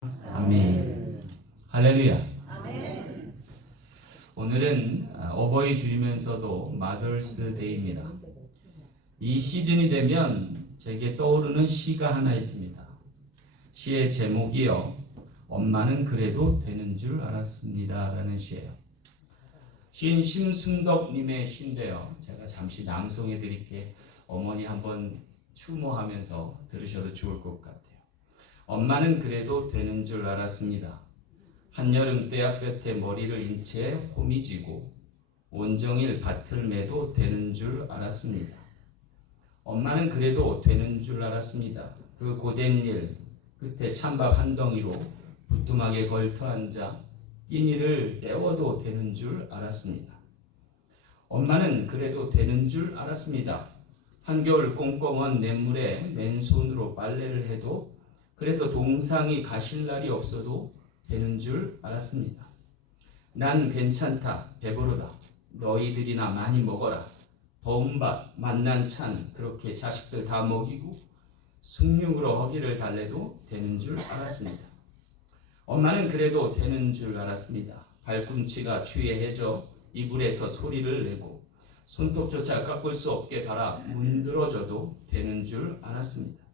아멘. 할렐루야. 아멘. 오늘은 어버이 주이면서도 마더스 데이입니다. 이 시즌이 되면 제게 떠오르는 시가 하나 있습니다. 시의 제목이요, 엄마는 그래도 되는 줄 알았습니다 라는 시예요. 시인 심승덕님의 시인데요, 제가 잠시 낭송해 드릴게 어머니 한번 추모하면서 들으셔도 좋을 것 같아요. 엄마는 그래도 되는 줄 알았습니다. 한여름 떼약볕에 머리를 인 채 홈이 지고 온종일 밭을 매도 되는 줄 알았습니다. 엄마는 그래도 되는 줄 알았습니다. 그 고된 일 끝에 찬밥 한 덩이로 부뚜막에 걸터 앉아 끼니를 때워도 되는 줄 알았습니다. 엄마는 그래도 되는 줄 알았습니다. 한겨울 꽁꽁한 냇물에 맨손으로 빨래를 해도 그래서 동상이 가실 날이 없어도 되는 줄 알았습니다. 난 괜찮다, 배부르다, 너희들이나 많이 먹어라, 더운 밥, 맛난 찬 그렇게 자식들 다 먹이고 숭늉으로 허기를 달래도 되는 줄 알았습니다. 엄마는 그래도 되는 줄 알았습니다. 발꿈치가 추위에 해져 이불에서 소리를 내고 손톱조차 깎을 수 없게 달아 문드러져도 되는 줄 알았습니다.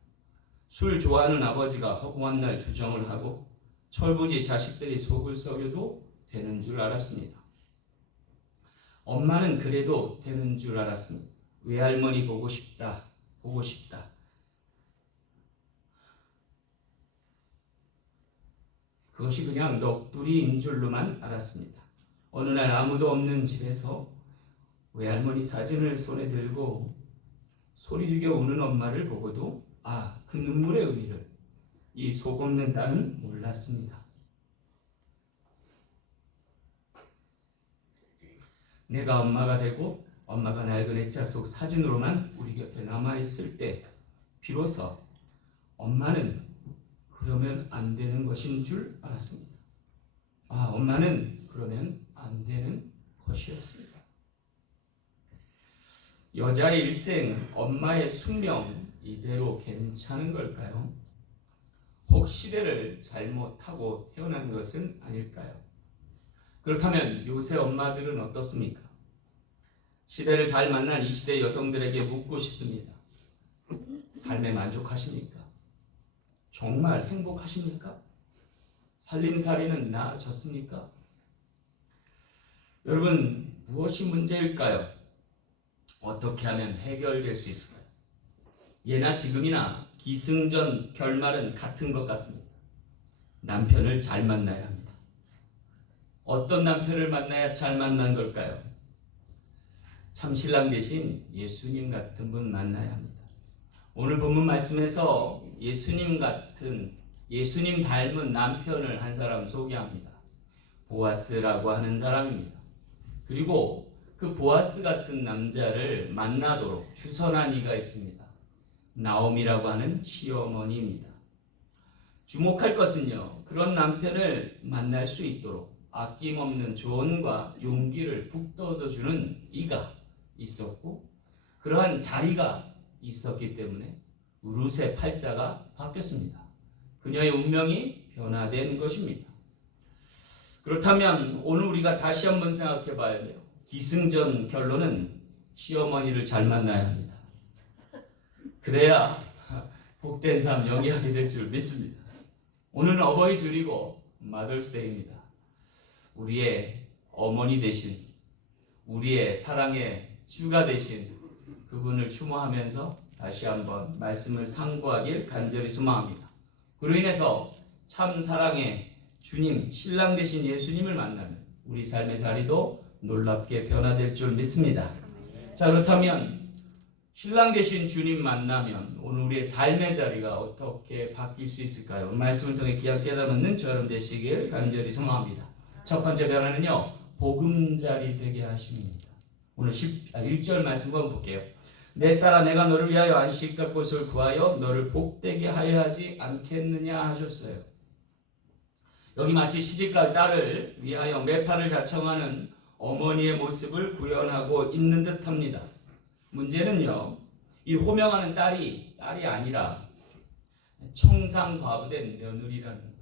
술 좋아하는 아버지가 허구한 날 주정을 하고 철부지 자식들이 속을 썩여도 되는 줄 알았습니다. 엄마는 그래도 되는 줄 알았습니다. 외할머니 보고 싶다, 보고 싶다. 그것이 그냥 넋두리인 줄로만 알았습니다. 어느 날 아무도 없는 집에서 외할머니 사진을 손에 들고 소리 죽여 우는 엄마를 보고도 그 눈물의 의미를 이 속 없는 딸은 몰랐습니다. 내가 엄마가 되고 엄마가 낡은 액자 속 사진으로만 우리 곁에 남아있을 때 비로소 엄마는 그러면 안 되는 것인 줄 알았습니다. 엄마는 그러면 안 되는 것이었습니다. 여자의 일생, 엄마의 숙명, 이대로 괜찮은 걸까요? 혹 시대를 잘못하고 태어난 것은 아닐까요? 그렇다면 요새 엄마들은 어떻습니까? 시대를 잘 만난 이 시대 여성들에게 묻고 싶습니다. 삶에 만족하십니까? 정말 행복하십니까? 살림살이는 나아졌습니까? 여러분, 무엇이 문제일까요? 어떻게 하면 해결될 수 있을까요? 예나 지금이나 기승전 결말은 같은 것 같습니다. 남편을 잘 만나야 합니다. 어떤 남편을 만나야 잘 만난 걸까요? 참신랑 대신 예수님 같은 분 만나야 합니다. 오늘 본문 말씀에서 예수님 닮은 남편을 한 사람 소개합니다. 보아스라고 하는 사람입니다. 그리고 그 보아스 같은 남자를 만나도록 주선한 이가 있습니다. 나옴이라고 하는 시어머니입니다. 주목할 것은요, 그런 남편을 만날 수 있도록 아낌없는 조언과 용기를 북돋워주는 이가 있었고, 그러한 자리가 있었기 때문에 루룻의 팔자가 바뀌었습니다. 그녀의 운명이 변화된 것입니다. 그렇다면 오늘 우리가 다시 한번 생각해 봐야 돼요. 기승전 결론은 시어머니를 잘 만나야 합니다. 그래야 복된 삶 영위하게 될 줄 믿습니다. 오늘은 어버이 주이고 마더스데이입니다. 우리의 어머니 되신, 우리의 사랑의 주가 되신 그분을 추모하면서 다시 한번 말씀을 상고하길 간절히 소망합니다. 그로 인해서 참 사랑의 주님, 신랑 되신 예수님을 만나면 우리 삶의 자리도 놀랍게 변화될 줄 믿습니다. 자, 그렇다면 신랑 되신 주님 만나면 오늘 우리의 삶의 자리가 어떻게 바뀔 수 있을까요? 말씀을 통해 귀하게 깨달는 저여러분 되시길 간절히 소망합니다. 첫 번째 변화는요, 보금자리 되게 하심입니다. 오늘 1절 말씀 한번 볼게요. 내 딸아, 내가 너를 위하여 안식과 곳을 구하여 너를 복되게 하여 하지 않겠느냐 하셨어요. 여기 마치 시집갈 딸을 위하여 매파를 자청하는 어머니의 모습을 구현하고 있는 듯합니다. 문제는요, 이 호명하는 딸이 아니라 청상과부된 며느리라는 거예요.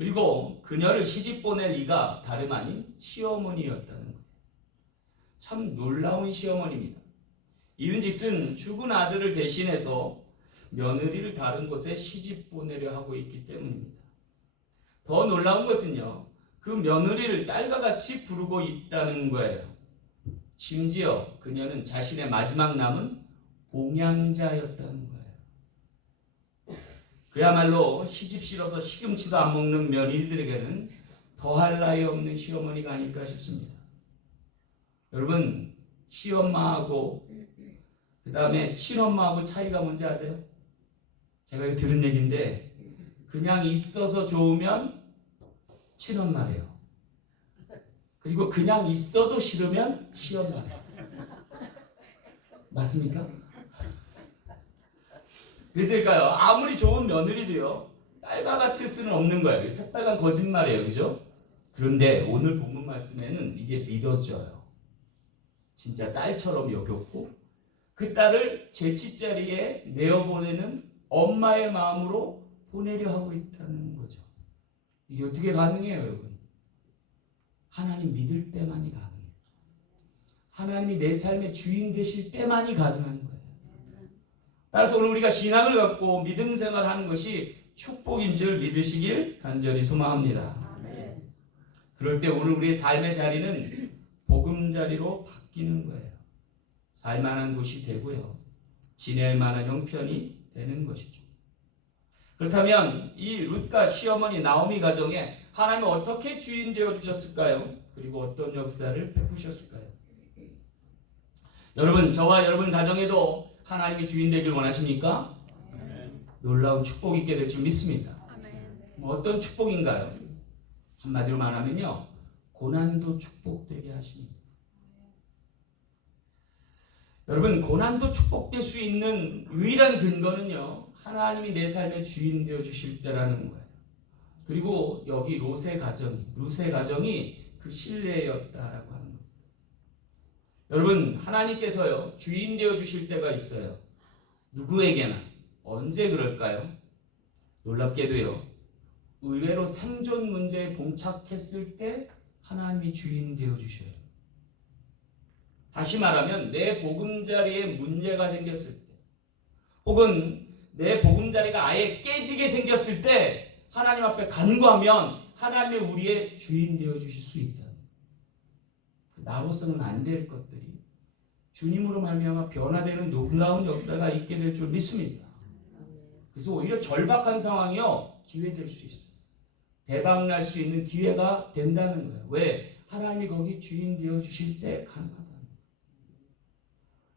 그리고 그녀를 시집 보낼 이가 다름 아닌 시어머니였다는 거예요. 참 놀라운 시어머니입니다. 이윤짓은 죽은 아들을 대신해서 며느리를 다른 곳에 시집 보내려 하고 있기 때문입니다. 더 놀라운 것은요, 그 며느리를 딸과 같이 부르고 있다는 거예요. 심지어 그녀는 자신의 마지막 남은 봉양자였다는 거예요. 그야말로 시집 싫어서 시금치도 안 먹는 며느리들에게는 더할 나위 없는 시어머니가 아닐까 싶습니다. 여러분, 시엄마하고 그 다음에 친엄마하고 차이가 뭔지 아세요? 제가 이거 들은 얘기인데, 그냥 있어서 좋으면 친엄마래요. 그리고 그냥 있어도 싫으면 시엄마래요. 맞습니까? 그래서일까요? 아무리 좋은 며느리도요, 딸과 같을 수는 없는 거예요. 새빨간 거짓말이에요. 그죠? 그런데 오늘 본문 말씀에는 이게 믿어져요. 진짜 딸처럼 여겼고, 그 딸을 재치자리에 내어보내는 엄마의 마음으로 보내려 하고 있다는 거죠. 이게 어떻게 가능해요, 여러분? 하나님 믿을 때만이 가능해요. 하나님이 내 삶의 주인 되실 때만이 가능한 거예요. 따라서 오늘 우리가 신앙을 갖고 믿음 생활하는 것이 축복인 줄 믿으시길 간절히 소망합니다. 그럴 때 오늘 우리의 삶의 자리는 보금자리로 바뀌는 거예요. 살만한 곳이 되고요, 지낼 만한 형편이 되는 것이죠. 그렇다면 이 룻과 시어머니 나오미 가정에 하나님은 어떻게 주인 되어 주셨을까요? 그리고 어떤 역사를 베푸셨을까요? 여러분, 저와 여러분 가정에도 하나님이 주인 되길 원하십니까? 놀라운 축복이 있게 될 줄 믿습니다. 어떤 축복인가요? 한마디로 말하면요, 고난도 축복되게 하십니다. 여러분, 고난도 축복될 수 있는 유일한 근거는요, 하나님이 내 삶의 주인 되어 주실 때라는 거예요. 그리고 여기 룻의 가정이 그 신뢰였다라고 하는 거예요. 여러분, 하나님께서요, 주인 되어 주실 때가 있어요. 누구에게나. 언제 그럴까요? 놀랍게도요, 의외로 생존 문제에 봉착했을 때 하나님이 주인 되어 주셔요. 다시 말하면 내 보금자리에 문제가 생겼을 때, 혹은 내 보금자리가 아예 깨지게 생겼을 때 하나님 앞에 간구하면 하나님이 우리의 주인 되어 주실 수 있다. 나로서는 안 될 것들이 주님으로 말미암아 변화되는 놀라운 역사가 있게 될 줄 믿습니다. 그래서 오히려 절박한 상황이요, 기회 될 수 있어요. 대박 날 수 있는 기회가 된다는 거예요. 왜? 하나님이 거기 주인 되어 주실 때 가능하다.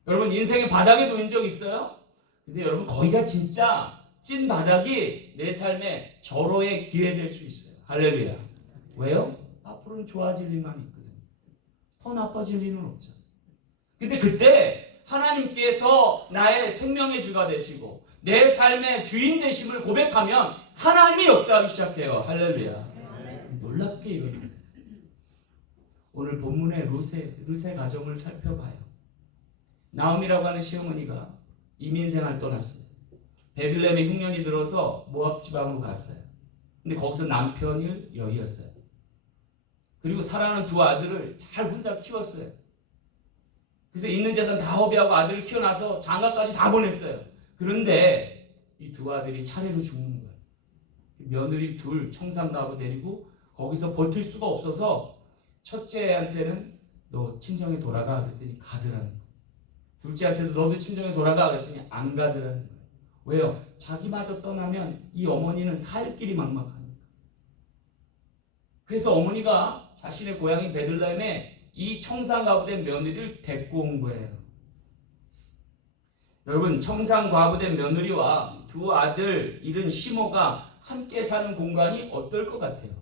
여러분, 인생의 바닥에 놓인 적 있어요? 근데 여러분, 거기가 진짜 찐 바닥이 내 삶의 절호의 기회 될 수 있어요. 할렐루야. 왜요? 앞으로는 좋아질 일만 있거든. 더 나빠질 일은 없죠. 근데 그때 하나님께서 나의 생명의 주가 되시고 내 삶의 주인 되심을 고백하면 하나님이 역사하기 시작해요. 할렐루야. 놀랍게 이거예요. 오늘 본문의 룻의 가정을 살펴봐요. 나오미라고 하는 시어머니가 이민생활 떠났어요. 베들레헴에 흉년이 들어서 모압 지방으로 갔어요. 근데 거기서 남편을 여의었어요. 그리고 사랑하는 두 아들을 잘 혼자 키웠어요. 그래서 있는 재산 다 허비하고 아들을 키워놔서 장가까지 다 보냈어요. 그런데 이 두 아들이 차례로 죽는 거예요. 며느리 둘 청산가하고 데리고 거기서 버틸 수가 없어서 첫째한테는 너 친정에 돌아가 그랬더니 가더라는 거예요. 둘째한테도 너도 친정에 돌아가 그랬더니 안 가더라는 거예요. 왜요? 자기마저 떠나면 이 어머니는 살 길이 막막하니까. 그래서 어머니가 자신의 고향인 베들레헴에 이 청산가부된 며느리를 데리고 온 거예요. 여러분, 청산과부된 며느리와 두 아들 잃은 시모가 함께 사는 공간이 어떨 것 같아요?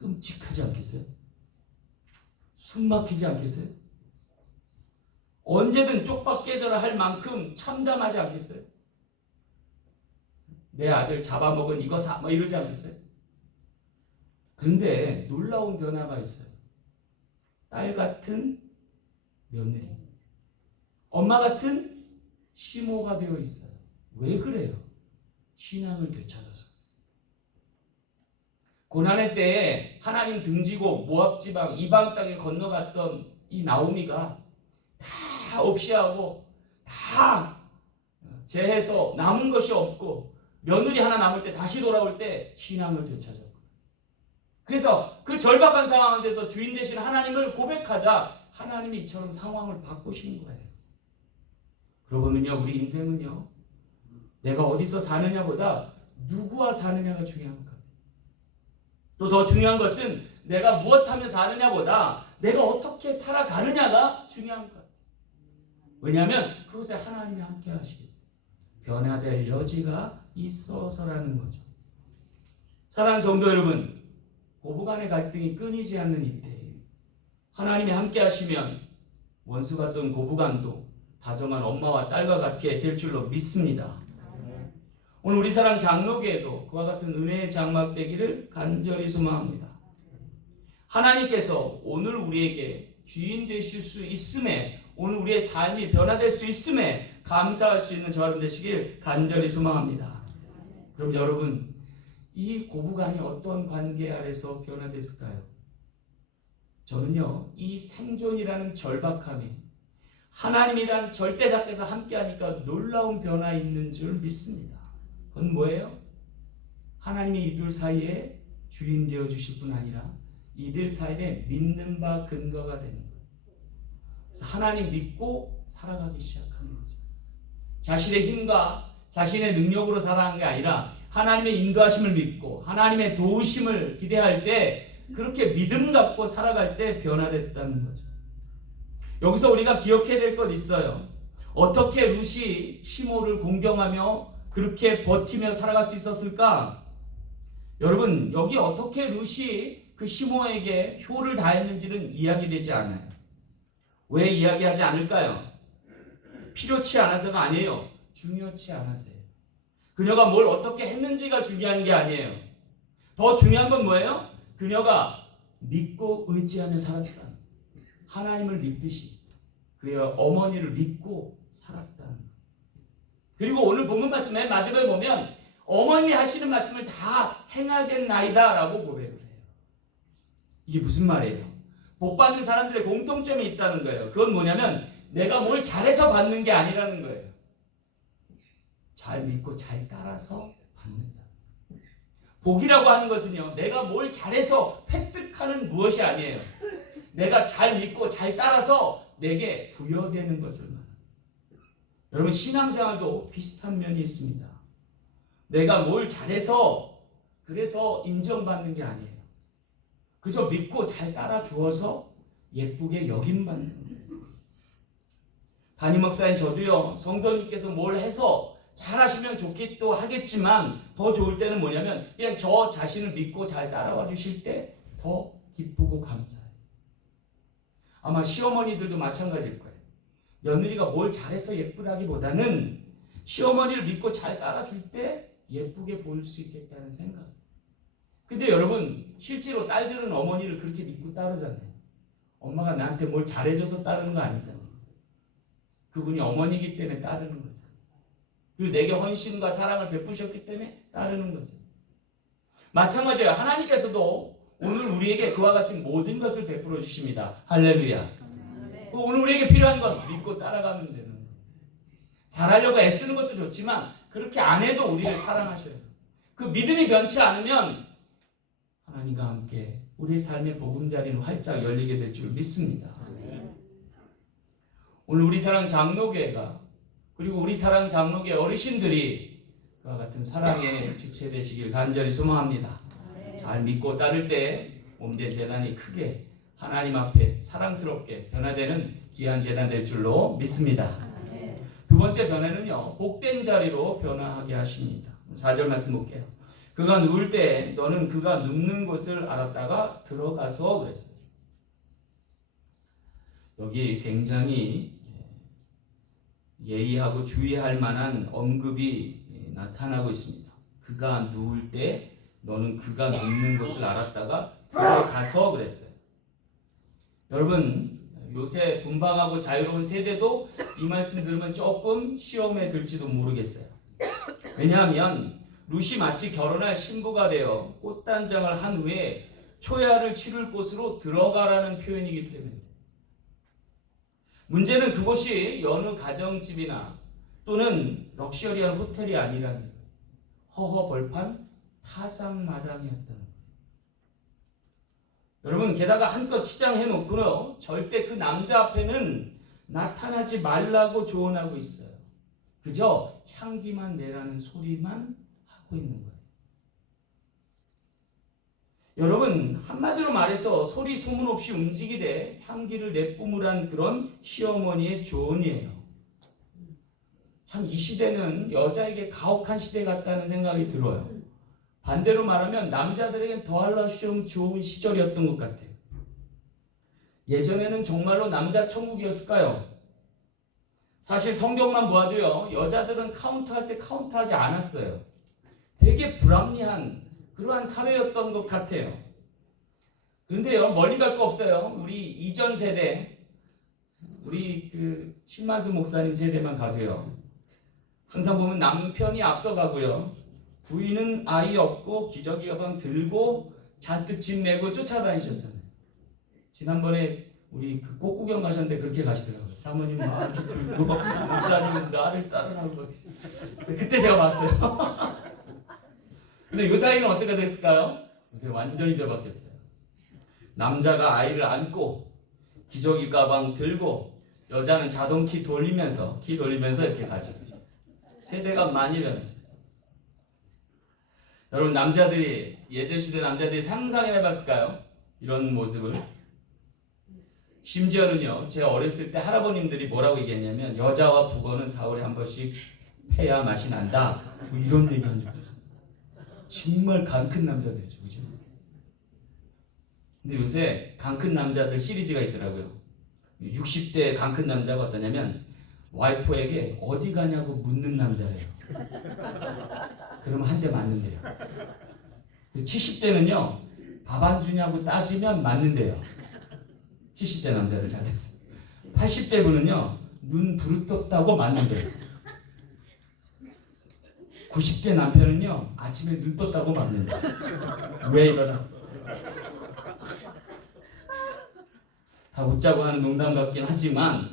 끔찍하지 않겠어요? 숨 막히지 않겠어요? 언제든 쪽박 깨져라 할 만큼 참담하지 않겠어요? 내 아들 잡아먹은 이거 사 뭐 이러지 않겠어요? 근데 놀라운 변화가 있어요. 딸 같은 며느리, 엄마 같은 시모가 되어 있어요. 왜 그래요? 신앙을 되찾아서. 고난의 때에 하나님 등지고 모압 지방 이방 땅에 건너갔던 이 나오미가 다 없이 하고 다 재해서 남은 것이 없고 며느리 하나 남을 때 다시 돌아올 때 신앙을 되찾았고, 그래서 그 절박한 상황에서 주인 되신 하나님을 고백하자 하나님이 이처럼 상황을 바꾸시는 거예요. 그러고 보면요, 우리 인생은요, 내가 어디서 사느냐보다 누구와 사느냐가 중요한 것 같아요. 또 더 중요한 것은 내가 무엇하며 사느냐보다 내가 어떻게 살아가느냐가 중요한 것 같아요. 왜냐하면 그것에 하나님이 함께 하시기, 변화될 여지가 있어서라는 거죠. 사랑하는 성도 여러분, 고부간의 갈등이 끊이지 않는 이때 하나님이 함께 하시면 원수 같던 고부간도 다정한 엄마와 딸과 같게 될 줄로 믿습니다. 오늘 우리 사랑 장로교에도 그와 같은 은혜의 장막 되기를 간절히 소망합니다. 하나님께서 오늘 우리에게 주인 되실 수 있음에, 오늘 우리의 삶이 변화될 수 있음에 감사할 수 있는 저와 여러분 되시길 간절히 소망합니다. 그럼 여러분, 이 고부간이 어떤 관계 아래서 변화됐을까요? 저는요, 이 생존이라는 절박함이 하나님이란 절대자께서 함께하니까 놀라운 변화 있는 줄 믿습니다. 그건 뭐예요? 하나님이 이들 사이에 주인 되어 주실 뿐 아니라 이들 사이에 믿는 바 근거가 되는 거예요. 그래서 하나님 믿고 살아가기 시작하는 거죠. 자신의 힘과 자신의 능력으로 살아가는 게 아니라 하나님의 인도하심을 믿고 하나님의 도우심을 기대할 때, 그렇게 믿음 갖고 살아갈 때 변화됐다는 거죠. 여기서 우리가 기억해야 될 것 있어요. 어떻게 룻이 시모를 공경하며 그렇게 버티며 살아갈 수 있었을까? 여러분, 여기 어떻게 룻이 그 시모에게 효를 다했는지는 이야기되지 않아요. 왜 이야기하지 않을까요? 필요치 않아서가 아니에요. 중요치 않아서요. 그녀가 뭘 어떻게 했는지가 중요한 게 아니에요. 더 중요한 건 뭐예요? 그녀가 믿고 의지하며 살았다. 하나님을 믿듯이 그의 어머니를 믿고 살았다. 그리고 오늘 본문 말씀 맨 마지막에 보면 어머니 하시는 말씀을 다 행하겠나이다 라고 고백을 해요. 이게 무슨 말이에요? 복 받는 사람들의 공통점이 있다는 거예요. 그건 뭐냐면 내가 뭘 잘해서 받는 게 아니라는 거예요. 잘 믿고 잘 따라서 받는다. 복이라고 하는 것은요, 내가 뭘 잘해서 획득하는 무엇이 아니에요. 내가 잘 믿고 잘 따라서 내게 부여되는 것을 말합니다. 여러분, 신앙생활도 비슷한 면이 있습니다. 내가 뭘 잘해서 그래서 인정받는 게 아니에요. 그저 믿고 잘 따라 주어서 예쁘게 여김받는 거예요. 담임 목사인 저도요, 성도님께서 뭘 해서 잘하시면 좋기도 하겠지만 더 좋을 때는 뭐냐면 그냥 저 자신을 믿고 잘 따라와 주실 때 더 기쁘고 감사해요. 아마 시어머니들도 마찬가지일 거예요. 며느리가 뭘 잘해서 예쁘다기보다는 시어머니를 믿고 잘 따라줄 때 예쁘게 보일 수 있겠다는 생각. 근데 여러분, 실제로 딸들은 어머니를 그렇게 믿고 따르잖아요. 엄마가 나한테 뭘 잘해줘서 따르는 거 아니잖아요. 그분이 어머니이기 때문에 따르는 거죠. 그리고 내게 헌신과 사랑을 베푸셨기 때문에 따르는 거죠. 마찬가지예요. 하나님께서도 오늘 우리에게 그와 같이 모든 것을 베풀어 주십니다. 할렐루야. 오늘 우리에게 필요한 건 믿고 따라가면 되는 거예요. 잘하려고 애쓰는 것도 좋지만 그렇게 안 해도 우리를 사랑하셔요. 그 믿음이 변치 않으면 하나님과 함께 우리 삶의 보금자리는 활짝 열리게 될 줄 믿습니다. 오늘 우리 사랑 장로교회가, 그리고 우리 사랑 장로교회 어르신들이 그와 같은 사랑의 주체 되시길 간절히 소망합니다. 잘 믿고 따를 때 몸된 재단이 크게 하나님 앞에 사랑스럽게 변화되는 귀한 재단 될 줄로 믿습니다. 두 번째 변화는요, 복된 자리로 변화하게 하십니다. 4절 말씀 볼게요. 그가 누울 때 너는 그가 눕는 곳을 알았다가 들어가서 그랬어요. 여기 굉장히 예의하고 주의할 만한 언급이 나타나고 있습니다. 그가 누울 때 너는 그가 눕는 곳을 알았다가 들어가서 그랬어요. 여러분, 요새 분방하고 자유로운 세대도 이 말씀 들으면 조금 시험에 들지도 모르겠어요. 왜냐하면 룻이 마치 결혼할 신부가 되어 꽃단장을 한 후에 초야를 치를 곳으로 들어가라는 표현이기 때문에 문제는 그곳이 여느 가정집이나 또는 럭셔리한 호텔이 아니라는 허허벌판 타작마당이었다는 거예요. 여러분, 게다가 한껏 치장해놓고요, 절대 그 남자 앞에는 나타나지 말라고 조언하고 있어요. 그저 향기만 내라는 소리만 하고 있는 거예요. 여러분, 한마디로 말해서 소리 소문 없이 움직이되 향기를 내뿜으란 그런 시어머니의 조언이에요. 참 이 시대는 여자에게 가혹한 시대 같다는 생각이 들어요. 반대로 말하면 남자들에겐 더할 나위 없이 좋은 시절이었던 것 같아요. 예전에는 정말로 남자 천국이었을까요? 사실 성경만 보아도요, 여자들은 카운트할 때 카운트하지 않았어요. 되게 불합리한 그러한 사회였던 것 같아요. 그런데요, 멀리 갈 거 없어요. 우리 이전 세대, 우리 신만수 목사님 세대만 가도요, 항상 보면 남편이 앞서가고요, 부인은 아이 없고 기저귀 가방 들고 잔뜩 짐 메고 쫓아다니셨잖아요. 지난번에 우리 꽃 구경 가셨는데 그렇게 가시더라고요. 사모님 막 이렇게 들고 목사님은 나를 따르라고. 그때 제가 봤어요. 근데 이 사이는 어떻게 됐을까요? 요새 완전히 뒤바뀌었어요. 남자가 아이를 안고 기저귀 가방 들고 여자는 자동키 돌리면서 이렇게 가죠. 세대가 많이 변했어요. 여러분, 남자들이 예전 시대 남자들이 상상해 봤을까요? 이런 모습을. 심지어는요, 제가 어렸을 때 할아버님들이 뭐라고 얘기했냐면 여자와 북어는 4월에 한 번씩 패야 맛이 난다. 뭐 이런 얘기 한 적도 있어요. 정말 강 큰 남자들이죠, 그죠? 근데 요새 강 큰 남자들 시리즈가 있더라고요. 60대 강 큰 남자가 어떠냐면 와이프에게 어디 가냐고 묻는 남자래요. 그러면 한 대 맞는데요. 70대는요, 밥 안 주냐고 따지면 맞는데요. 70대 남자들 잘 됐어요. 80대 분은요, 눈 부릅떴다고 맞는데요. 90대 남편은요, 아침에 눈 떴다고 맞는데요. 왜 일어났어? 다 웃자고 하는 농담 같긴 하지만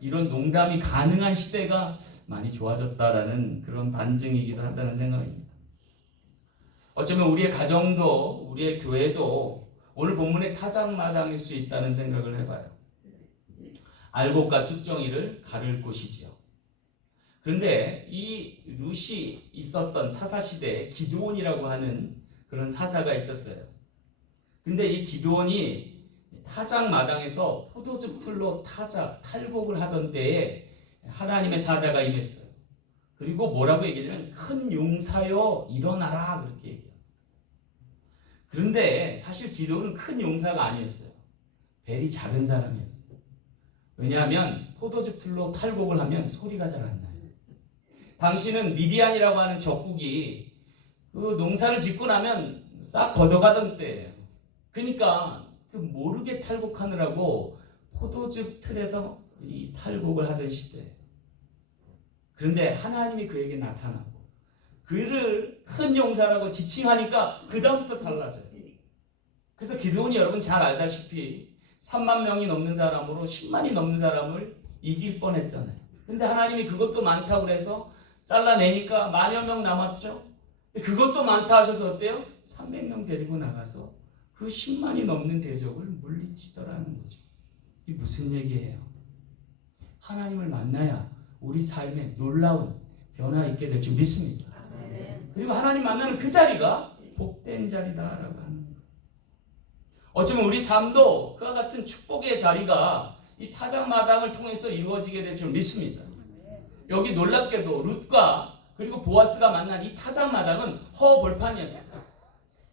이런 농담이 가능한 시대가 많이 좋아졌다라는 그런 반증이기도 한다는 생각입니다. 어쩌면 우리의 가정도 우리의 교회도 오늘 본문의 타작마당일 수 있다는 생각을 해봐요. 알곡과 쭉정이를 가를 곳이지요. 그런데 이 룻이 있었던 사사시대에 기드온이라고 하는 그런 사사가 있었어요. 근데 이 기드온이 타작마당에서 포도즙 풀로 탈곡을 하던 때에 하나님의 사자가 임했어요. 그리고 뭐라고 얘기하냐면 큰 용사여 일어나라 그렇게 얘기해요. 그런데 사실 기드온은 큰 용사가 아니었어요. 벨이 작은 사람이었어요. 왜냐하면 포도즙 틀로 탈곡을 하면 소리가 잘 안 나요. 당시는 미디안이라고 하는 적국이 그 농사를 짓고 나면 싹 걷어가던 때예요. 그러니까 모르게 탈곡하느라고 포도즙 틀에서 이 탈곡을 하던 시대예요. 그런데 하나님이 그에게 나타나고 그를 큰 용사라고 지칭하니까 그 다음부터 달라져요. 그래서 기드온이 여러분 잘 알다시피 3만 명이 넘는 사람으로 10만이 넘는 사람을 이길 뻔했잖아요. 근데 하나님이 그것도 많다고 그래서 잘라내니까 만여 명 남았죠. 그것도 많다 하셔서 어때요? 300명 데리고 나가서 그 10만이 넘는 대적을 물리치더라는 거죠. 이게 무슨 얘기예요? 하나님을 만나야 우리 삶에 놀라운 변화 있게 될 줄 믿습니다. 그리고 하나님 만나는 그 자리가 복된 자리다라고 하는 거예요. 어쩌면 우리 삶도 그와 같은 축복의 자리가 이 타작마당을 통해서 이루어지게 될 줄 믿습니다. 여기 놀랍게도 룻과 그리고 보아스가 만난 이 타작마당은 허벌판이었어요.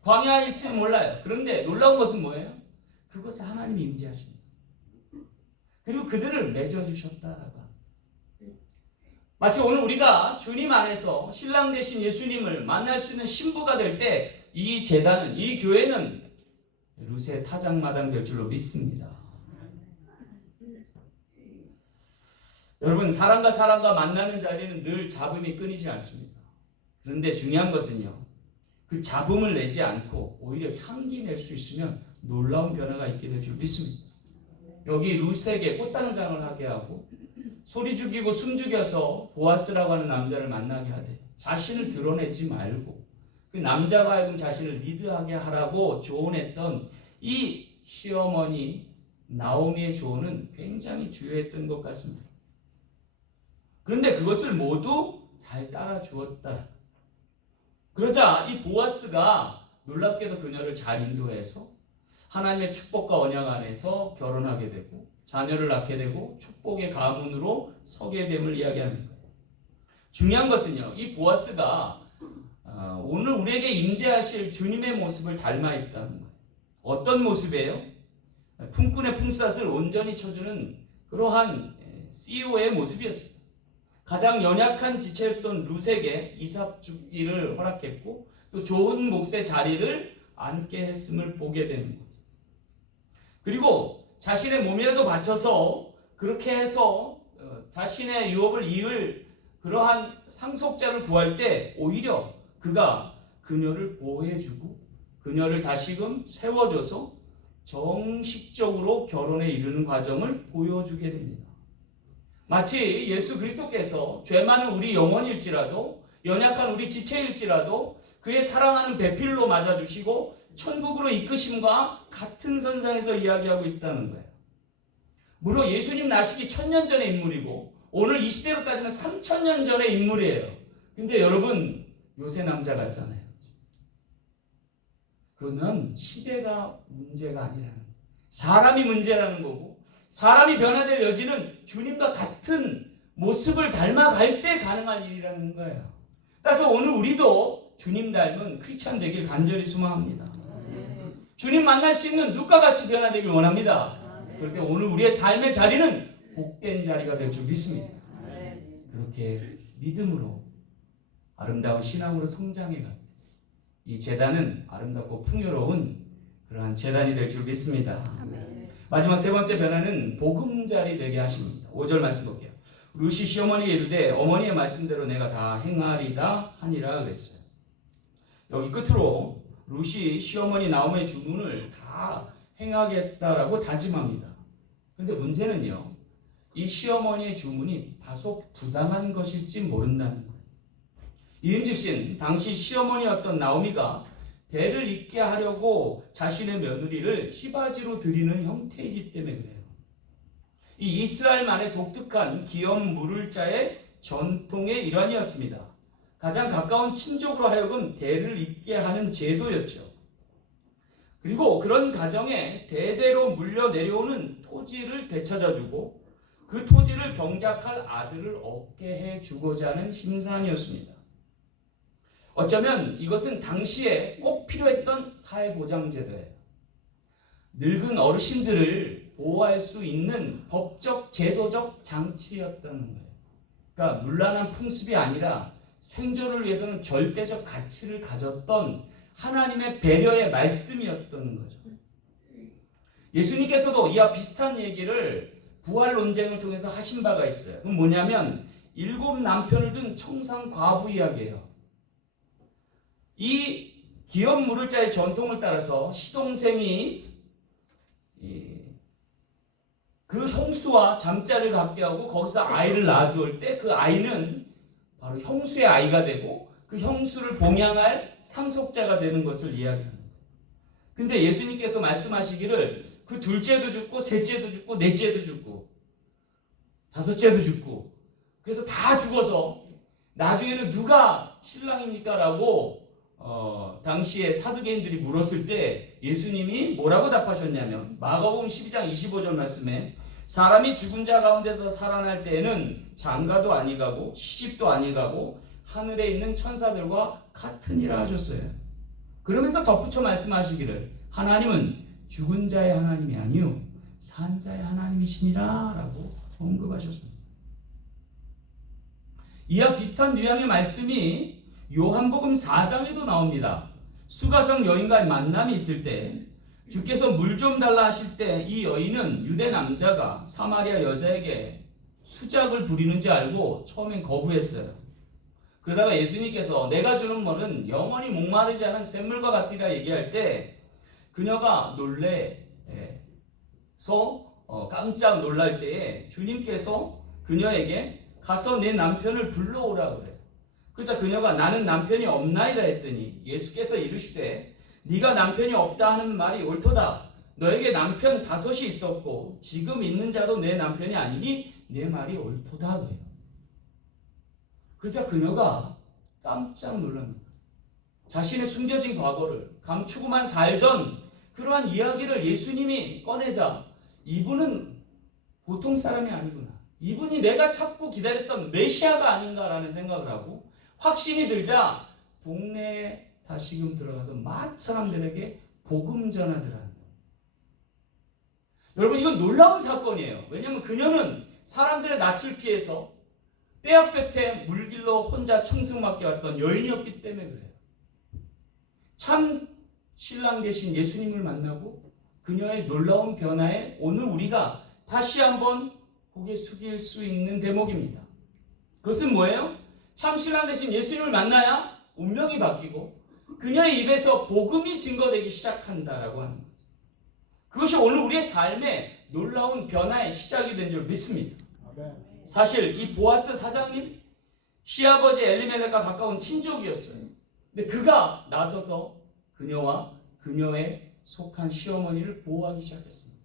광야일지는 몰라요. 그런데 놀라운 것은 뭐예요? 그것에 하나님이 임재하십니다. 그리고 그들을 맺어주셨다라고 합니다. 마치 오늘 우리가 주님 안에서 신랑 되신 예수님을 만날 수 있는 신부가 될 때 이 제단은, 이 교회는 룻의 타작마당 될 줄로 믿습니다. 여러분, 사람과 사람과 만나는 자리는 늘 잡음이 끊이지 않습니다. 그런데 중요한 것은요, 그 잡음을 내지 않고 오히려 향기 낼 수 있으면 놀라운 변화가 있게 될 줄 믿습니다. 여기 룻에게 꽃당장을 하게 하고 소리 죽이고 숨 죽여서 보아스라고 하는 남자를 만나게 하되 자신을 드러내지 말고 그 남자로 하여금 자신을 리드하게 하라고 조언했던 이 시어머니 나오미의 조언은 굉장히 주요했던 것 같습니다. 그런데 그것을 모두 잘 따라 주었다. 그러자 이 보아스가 놀랍게도 그녀를 잘 인도해서 하나님의 축복과 언약 안에서 결혼하게 되고 자녀를 낳게 되고 축복의 가문으로 서게 됨을 이야기하는 거예요. 중요한 것은요, 이 보아스가 오늘 우리에게 임재하실 주님의 모습을 닮아 있다는 거예요. 어떤 모습이에요? 품꾼의 품삯을 온전히 쳐주는 그러한 CEO의 모습이었어요. 가장 연약한 지체였던 룻에게 이삭 죽기를 허락했고 또 좋은 몫의 자리를 앉게 했음을 보게 되는 거죠. 그리고 자신의 몸이라도 바쳐서 그렇게 해서 자신의 유업을 이을 그러한 상속자를 구할 때 오히려 그가 그녀를 보호해주고 그녀를 다시금 세워줘서 정식적으로 결혼에 이르는 과정을 보여주게 됩니다. 마치 예수 그리스도께서 죄 많은 우리 영혼일지라도 연약한 우리 지체일지라도 그의 사랑하는 배필로 맞아주시고 천국으로 이끄심과 같은 선상에서 이야기하고 있다는 거예요. 물론 예수님 나시기 1000년 전의 인물이고 오늘 이 시대로 따지면 3000년 전의 인물이에요. 근데 여러분 요새 남자 같잖아요. 그러면 시대가 문제가 아니라는 거예요. 사람이 문제라는 거고 사람이 변화될 여지는 주님과 같은 모습을 닮아갈 때 가능한 일이라는 거예요. 따라서 오늘 우리도 주님 닮은 크리스찬 되길 간절히 소망합니다. 주님 만날 수 있는 룻과 같이 변화되길 원합니다. 그럴 때 오늘 우리의 삶의 자리는 복된 자리가 될 줄 믿습니다. 그렇게 믿음으로 아름다운 신앙으로 성장해갑니다. 이 제단은 아름답고 풍요로운 그러한 제단이 될 줄 믿습니다. 마지막 세 번째 변화는 보금자리 되게 하십니다. 5절 말씀 볼게요. 룻이 시어머니에게 이르되 어머니의 말씀대로 내가 다 행하리다 하니라 그랬어요. 여기 끝으로 룻이 시어머니 나오미의 주문을 다 행하겠다라고 다짐합니다. 그런데 문제는요, 이 시어머니의 주문이 다소 부당한 것일지 모른다는 거예요. 이은즉신 당시 시어머니였던 나오미가 대를 잇게 하려고 자신의 며느리를 시바지로 드리는 형태이기 때문에 그래요. 이 이스라엘만의 독특한 기업 물을 자의 전통의 일환이었습니다. 가장 가까운 친족으로 하여금 대를 잇게 하는 제도였죠. 그리고 그런 가정에 대대로 물려 내려오는 토지를 되찾아주고 그 토지를 경작할 아들을 얻게 해주고자 하는 심산이었습니다. 어쩌면 이것은 당시에 꼭 필요했던 사회보장제도예요. 늙은 어르신들을 보호할 수 있는 법적 제도적 장치였다는 거예요. 그러니까 문란한 풍습이 아니라 생존을 위해서는 절대적 가치를 가졌던 하나님의 배려의 말씀이었던 거죠. 예수님께서도 이와 비슷한 얘기를 부활 논쟁을 통해서 하신 바가 있어요. 그건 뭐냐면 7 남편을 둔 청상 과부 이야기예요. 이 기업 물을 자의 전통을 따라서 시동생이 그 형수와 잠자리를 갖게 하고 거기서 아이를 낳아주올 때 그 아이는 바로 형수의 아이가 되고 그 형수를 봉양할 상속자가 되는 것을 이야기하는 거예요. 근데 예수님께서 말씀하시기를 그 둘째도 죽고 셋째도 죽고 넷째도 죽고 다섯째도 죽고 그래서 다 죽어서 나중에는 누가 신랑입니까? 라고 당시에 사두개인들이 물었을 때 예수님이 뭐라고 답하셨냐면 마가복음 12장 25절 말씀에 사람이 죽은 자 가운데서 살아날 때에는 장가도 아니가고 시집도 아니가고 하늘에 있는 천사들과 같으니라 하셨어요. 그러면서 덧붙여 말씀하시기를 하나님은 죽은 자의 하나님이 아니요 산 자의 하나님이시니라 라고 언급하셨습니다. 이와 비슷한 유형의 말씀이 요한복음 4장에도 나옵니다. 수가성 여인과의 만남이 있을 때 주께서 물 좀 달라 하실 때 이 여인은 유대 남자가 사마리아 여자에게 수작을 부리는 줄 알고 처음엔 거부했어요. 그러다가 예수님께서 내가 주는 물은 영원히 목마르지 않은 샘물과 같으리라 얘기할 때 그녀가 놀래서 깜짝 놀랄 때에 주님께서 그녀에게 가서 내 남편을 불러오라 그래요. 그래서 그녀가 나는 남편이 없나이다 했더니 예수께서 이르시되 네가 남편이 없다 하는 말이 옳도다. 너에게 남편 5이 있었고 지금 있는 자도 내 남편이 아니니 내 말이 옳도다 그래요. 그러자 그녀가 깜짝 놀랍니다. 자신의 숨겨진 과거를 감추고만 살던 그러한 이야기를 예수님이 꺼내자 이분은 보통 사람이 아니구나. 이분이 내가 찾고 기다렸던 메시아가 아닌가라는 생각을 하고 확신이 들자 동네에 다시금 들어가서 많은 사람들에게 복음 전하더라는 거예요. 여러분 이건 놀라운 사건이에요. 왜냐하면 그녀는 사람들의 낯을 피해서 떼약볕에 물길로 혼자 청승맞게 왔던 여인이었기 때문에 그래요. 참 신랑 되신 예수님을 만나고 그녀의 놀라운 변화에 오늘 우리가 다시 한번 고개 숙일 수 있는 대목입니다. 그것은 뭐예요? 참 신랑 되신 예수님을 만나야 운명이 바뀌고 그녀의 입에서 복음이 증거되기 시작한다라고 하는 거죠. 그것이 오늘 우리의 삶의 놀라운 변화의 시작이 된 줄 믿습니다. 사실 이 보아스 사장님 시아버지 엘리멜렉과 가까운 친족이었어요. 근데 그가 나서서 그녀와 그녀의 속한 시어머니를 보호하기 시작했습니다.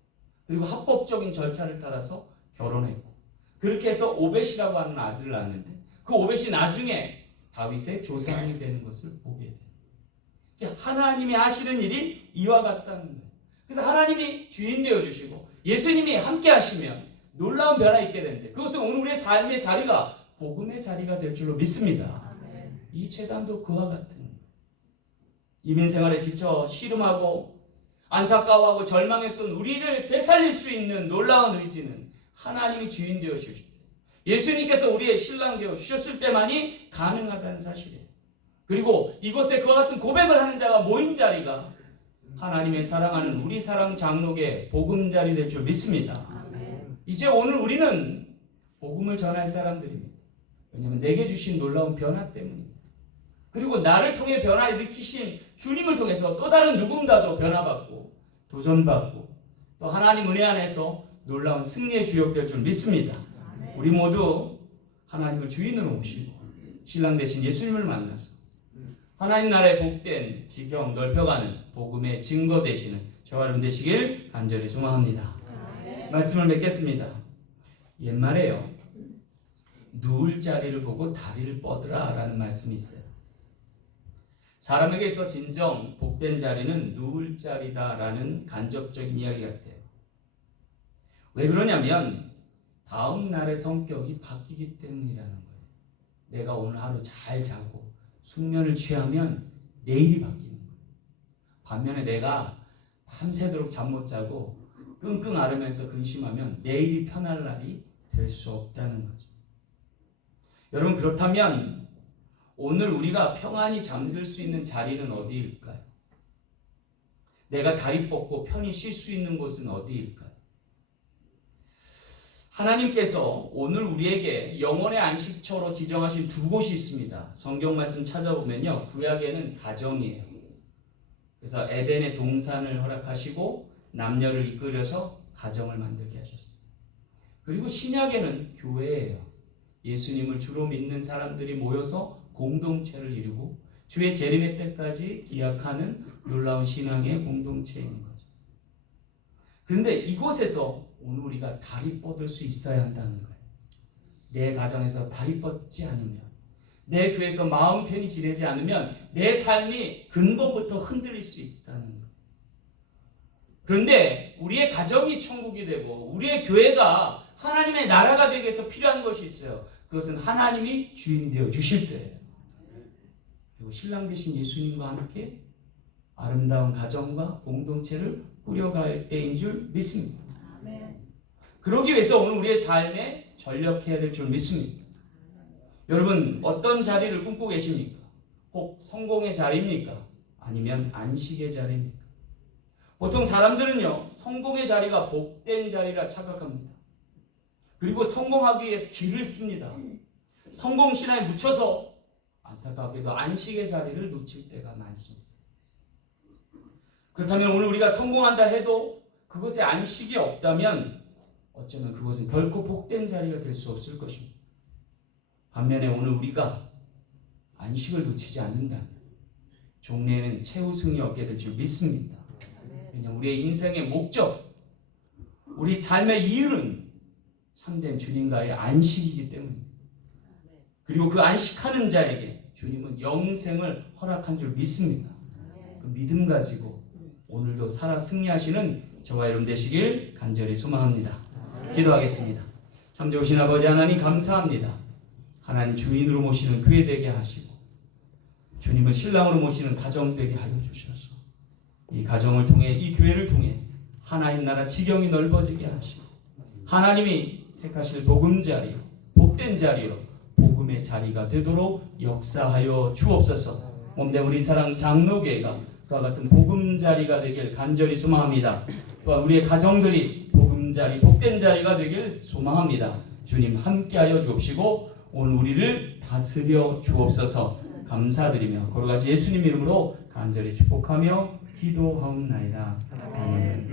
그리고 합법적인 절차를 따라서 결혼했고 그렇게 해서 오벳이라고 하는 아들을 낳았는데 그 오벳이 나중에 다윗의 조상이 되는 것을 보게 돼요. 하나님이 하시는 일이 이와 같다는 거예요. 그래서 하나님이 주인 되어주시고 예수님이 함께 하시면 놀라운 변화가 있게 되는데 그것은 오늘 우리의 삶의 자리가 복음의 자리가 될 줄로 믿습니다. 이 재단도 그와 같은 거예요. 이민 생활에 지쳐 시름하고 안타까워하고 절망했던 우리를 되살릴 수 있는 놀라운 의지는 하나님이 주인 되어 주실 때 예수님께서 우리의 신랑 되어 주셨을 때만이 가능하다는 사실이에요. 그리고 이곳에 그와 같은 고백을 하는 자가 모인 자리가 하나님의 사랑하는 우리 사랑 장로의 복음 자리 될 줄 믿습니다. 이제 오늘 우리는 복음을 전할 사람들입니다. 왜냐하면 내게 주신 놀라운 변화 때문입니다. 그리고 나를 통해 변화를 일으키신 주님을 통해서 또 다른 누군가도 변화받고 도전받고 또 하나님 은혜 안에서 놀라운 승리의 주역 될 줄 믿습니다. 우리 모두 하나님을 주인으로 모시고 신랑 되신 예수님을 만나서 하나님 나라의 복된 지경 넓혀가는 복음의 증거 되시는 저와 여러분 되시길 간절히 소망합니다. 말씀을 맺겠습니다. 옛말에요. 누울 자리를 보고 다리를 뻗으라 라는 말씀이 있어요. 사람에게 있어 진정 복된 자리는 누울 자리다라는 간접적인 이야기 같아요. 왜 그러냐면 다음 날의 성격이 바뀌기 때문이라는 거예요. 내가 오늘 하루 잘 자고 숙면을 취하면 내일이 바뀌는 거예요. 반면에 내가 밤새도록 잠 못 자고 끙끙 앓으면서 근심하면 내일이 편할 날이 될 수 없다는 거죠. 여러분 그렇다면 오늘 우리가 평안히 잠들 수 있는 자리는 어디일까요? 내가 다리 뻗고 편히 쉴 수 있는 곳은 어디일까요? 하나님께서 오늘 우리에게 영혼의 안식처로 지정하신 2곳이 있습니다. 성경 말씀 찾아보면요. 구약에는 가정이에요. 그래서 에덴의 동산을 허락하시고 남녀를 이끌어서 가정을 만들게 하셨습니다. 그리고 신약에는 교회예요. 예수님을 주로 믿는 사람들이 모여서 공동체를 이루고 주의 재림의 때까지 기약하는 놀라운 신앙의 공동체인 거죠. 그런데 이곳에서 오늘 우리가 다리 뻗을 수 있어야 한다는 거예요. 내 가정에서 다리 뻗지 않으면, 내 교회에서 마음 편히 지내지 않으면 내 삶이 근본부터 흔들릴 수 있다는 거예요. 그런데 우리의 가정이 천국이 되고 우리의 교회가 하나님의 나라가 되기 위해서 필요한 것이 있어요. 그것은 하나님이 주인 되어 주실 때예요. 그리고 신랑 되신 예수님과 함께 아름다운 가정과 공동체를 꾸려갈 때인 줄 믿습니다. 그러기 위해서 오늘 우리의 삶에 전력해야 될 줄 믿습니다. 여러분 어떤 자리를 꿈꾸고 계십니까? 혹 성공의 자리입니까? 아니면 안식의 자리입니까? 보통 사람들은요 성공의 자리가 복된 자리라 착각합니다. 그리고 성공하기 위해서 길을 씁니다. 성공 신화에 묻혀서 안타깝게도 안식의 자리를 놓칠 때가 많습니다. 그렇다면 오늘 우리가 성공한다 해도 그것에 안식이 없다면 어쩌면 그것은 결코 복된 자리가 될 수 없을 것입니다. 반면에 오늘 우리가 안식을 놓치지 않는다면 종래에는 최우승이 얻게 될 줄 믿습니다. 왜냐하면 우리의 인생의 목적, 우리 삶의 이유는 참된 주님과의 안식이기 때문입니다. 그리고 그 안식하는 자에게 주님은 영생을 허락한 줄 믿습니다. 그 믿음 가지고 오늘도 살아 승리하시는 저와 여러분 되시길 간절히 소망합니다. 기도하겠습니다. 참 좋으신 아버지 하나님 감사합니다. 하나님 주인으로 모시는 교회 되게 하시고 주님을 신랑으로 모시는 가정 되게 하여 주셔서 이 가정을 통해 이 교회를 통해 하나님 나라 지경이 넓어지게 하시고 하나님이 택하실 복음 자리, 복된 자리로 복음의 자리가 되도록 역사하여 주옵소서. 몸대 우리 사랑 장로교회가 그와 같은 복음 자리가 되길 간절히 소망합니다. 또한 우리의 가정들이 복음 자리, 복된 자리가 되길 소망합니다. 주님 함께하여 주옵시고 오늘 우리를 다스려 주옵소서. 감사드리며 거룩하신 예수님 이름으로 간절히 축복하며 기도하옵나이다. 아멘.